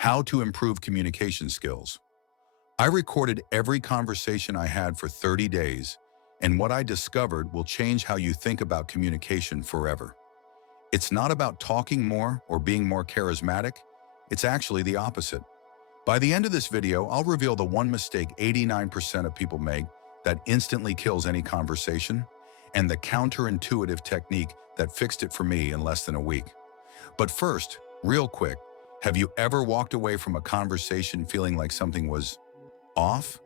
How to improve communication skills. I recorded every conversation I had for 30 days, and what I discovered will change how you think about communication forever. It's not about talking more or being more charismatic, it's actually the opposite. By the end of this video, I'll reveal the one mistake 89% of people make that instantly kills any conversation, and the counterintuitive technique that fixed it for me in less than a week. But first, real quick, have you ever walked away from a conversation feeling like something was off?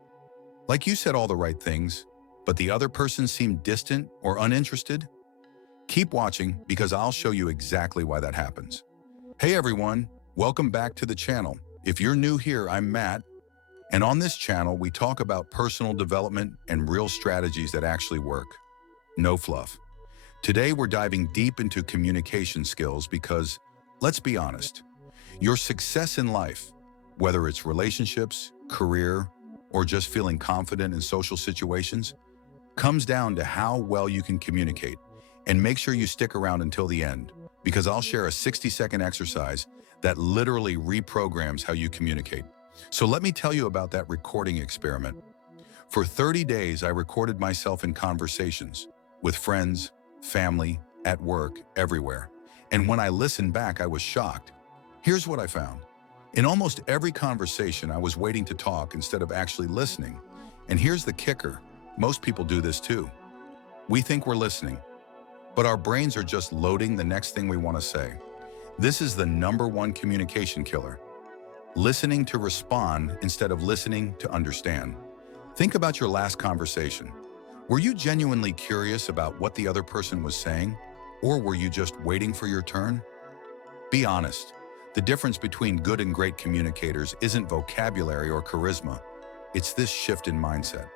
Like you said all the right things, but the other person seemed distant or uninterested? Keep watching because I'll show you exactly why that happens. Hey everyone, welcome back to the channel. If you're new here, I'm Matt, and on this channel we talk about personal development and real strategies that actually work. No fluff. Today we're diving deep into communication skills because, let's be honest, your success in life, whether it's relationships, career, or just feeling confident in social situations, comes down to how well you can communicate. And make sure you stick around until the end, because I'll share a 60-second exercise that literally reprograms how you communicate. So let me tell you about that recording experiment. For 30 days, I recorded myself in conversations with friends, family, at work, everywhere. And when I listened back, I was shocked. Here's what I found. In almost every conversation, I was waiting to talk instead of actually listening. And here's the kicker. Most people do this too. We think we're listening, but our brains are just loading the next thing we want to say. This is the #1 communication killer. Listening to respond instead of listening to understand. Think about your last conversation. Were you genuinely curious about what the other person was saying, or were you just waiting for your turn? Be honest. The difference between good and great communicators isn't vocabulary or charisma. It's this shift in mindset.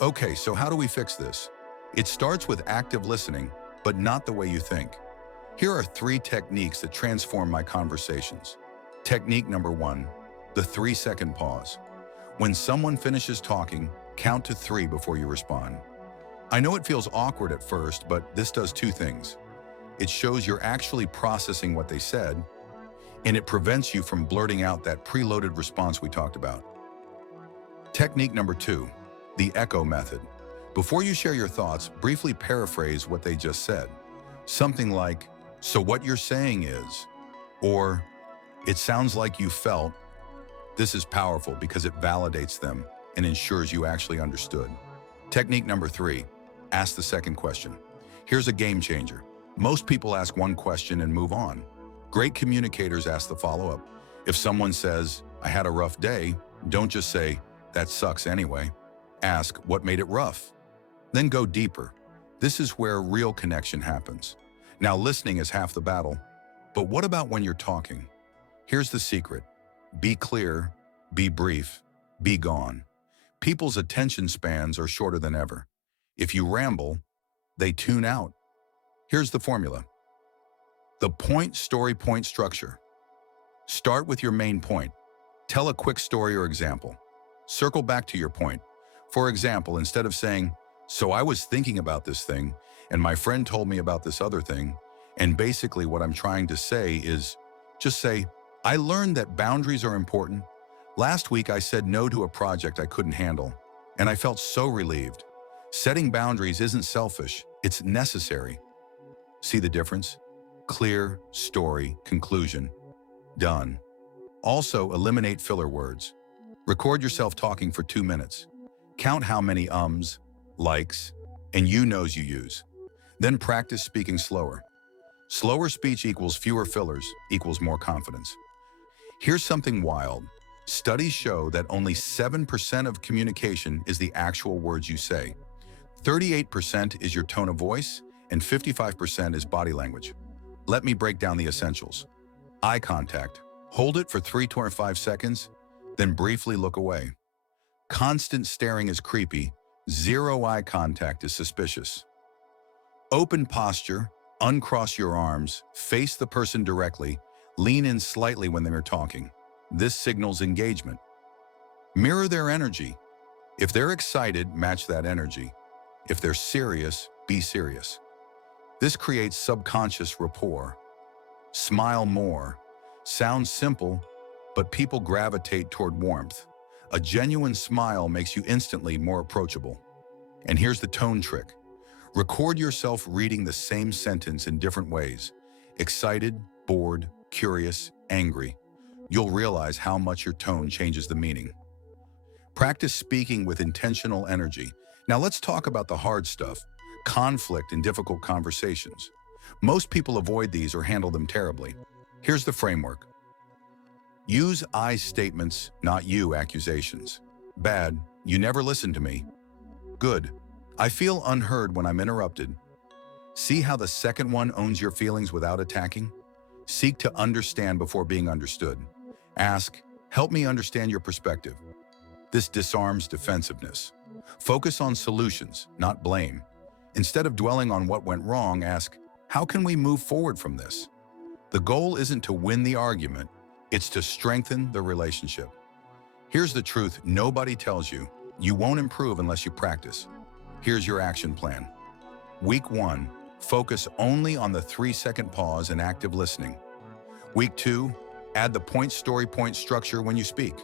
Okay, so how do we fix this? It starts with active listening, but not the way you think. Here are 3 techniques that transform my conversations. Technique number 1, the 3-second pause. When someone finishes talking, count to 3 before you respond. I know it feels awkward at first, but this does 2 things. It shows you're actually processing what they said, and it prevents you from blurting out that preloaded response we talked about. Technique number 2, the echo method. Before you share your thoughts, briefly paraphrase what they just said. Something like, "So what you're saying is," or "It sounds like you felt." This is powerful because it validates them and ensures you actually understood. Technique number 3, ask the second question. Here's a game changer. Most people ask one question and move on. Great communicators ask the follow-up. If someone says, "I had a rough day," don't just say, "That sucks anyway." Ask, "What made it rough?" Then go deeper. This is where real connection happens. Now, listening is half the battle. But what about when you're talking? Here's the secret. Be clear, be brief, be gone. People's attention spans are shorter than ever. If you ramble, they tune out. Here's the formula. The point, story, point structure. Start with your main point. Tell a quick story or example. Circle back to your point. For example, instead of saying, "So I was thinking about this thing, and my friend told me about this other thing," and basically what I'm trying to say is, just say, "I learned that boundaries are important. Last week I said no to a project I couldn't handle, and I felt so relieved." Setting boundaries isn't selfish, it's necessary. See the difference? Clear, story, conclusion. Done. Also, eliminate filler words. Record yourself talking for 2 minutes. Count how many ums, likes, and you knows you use. Then practice speaking slower. Slower speech equals fewer fillers, equals more confidence. Here's something wild. Studies show that only 7% of communication is the actual words you say. 38% is your tone of voice, and 55% is body language. Let me break down the essentials. Eye contact. Hold it for 3 to 5 seconds, then briefly look away. Constant staring is creepy. 0 eye contact is suspicious. Open posture. Uncross your arms. Face the person directly. Lean in slightly when they're talking. This signals engagement. Mirror their energy. If they're excited, match that energy. If they're serious, be serious. This creates subconscious rapport. Smile more. Sounds simple, but people gravitate toward warmth. A genuine smile makes you instantly more approachable. And here's the tone trick. Record yourself reading the same sentence in different ways. Excited, bored, curious, angry. You'll realize how much your tone changes the meaning. Practice speaking with intentional energy. Now let's talk about the hard stuff, conflict and difficult conversations. Most people avoid these or handle them terribly. Here's the framework. Use I statements, not you accusations. Bad, you never listen to me. Good, I feel unheard when I'm interrupted. See how the second one owns your feelings without attacking? Seek to understand before being understood. Ask, help me understand your perspective. This disarms defensiveness. Focus on solutions, not blame. Instead of dwelling on what went wrong, ask, how can we move forward from this? The goal isn't to win the argument, it's to strengthen the relationship. Here's the truth nobody tells you. You won't improve unless you practice. Here's your action plan. Week 1, focus only on the 3-second pause and active listening. Week 2, add the point structure when you speak.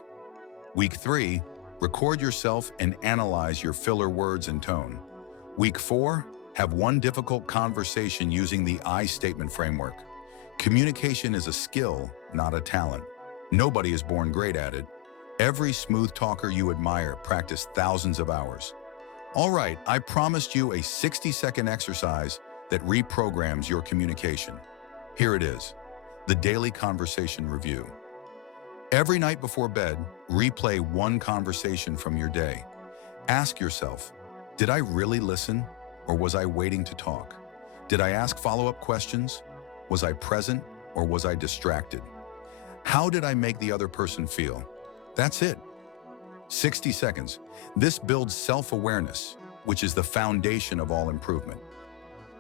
Week 3, record yourself and analyze your filler words and tone. Week 4, have one difficult conversation using the I statement framework. Communication is a skill, not a talent. Nobody is born great at it. Every smooth talker you admire practiced thousands of hours. All right, I promised you a 60-second exercise that reprograms your communication. Here it is, the Daily Conversation Review. Every night before bed, replay one conversation from your day. Ask yourself, did I really listen, or was I waiting to talk? Did I ask follow-up questions? Was I present, or was I distracted? How did I make the other person feel? That's it. 60 seconds. This builds self-awareness, which is the foundation of all improvement.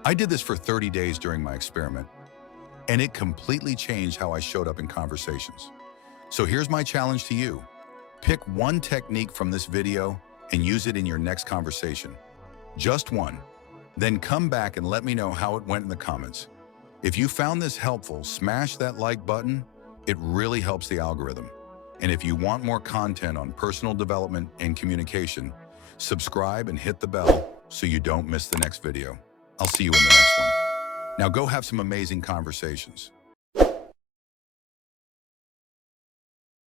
I did this for 30 days during my experiment, and it completely changed how I showed up in conversations. So here's my challenge to you. Pick one technique from this video and use it in your next conversation. Just one. Then come back and let me know how it went in the comments. If you found this helpful, smash that like button. It really helps the algorithm. And if you want more content on personal development and communication, subscribe and hit the bell so you don't miss the next video. I'll see you in the next one. Now go have some amazing conversations.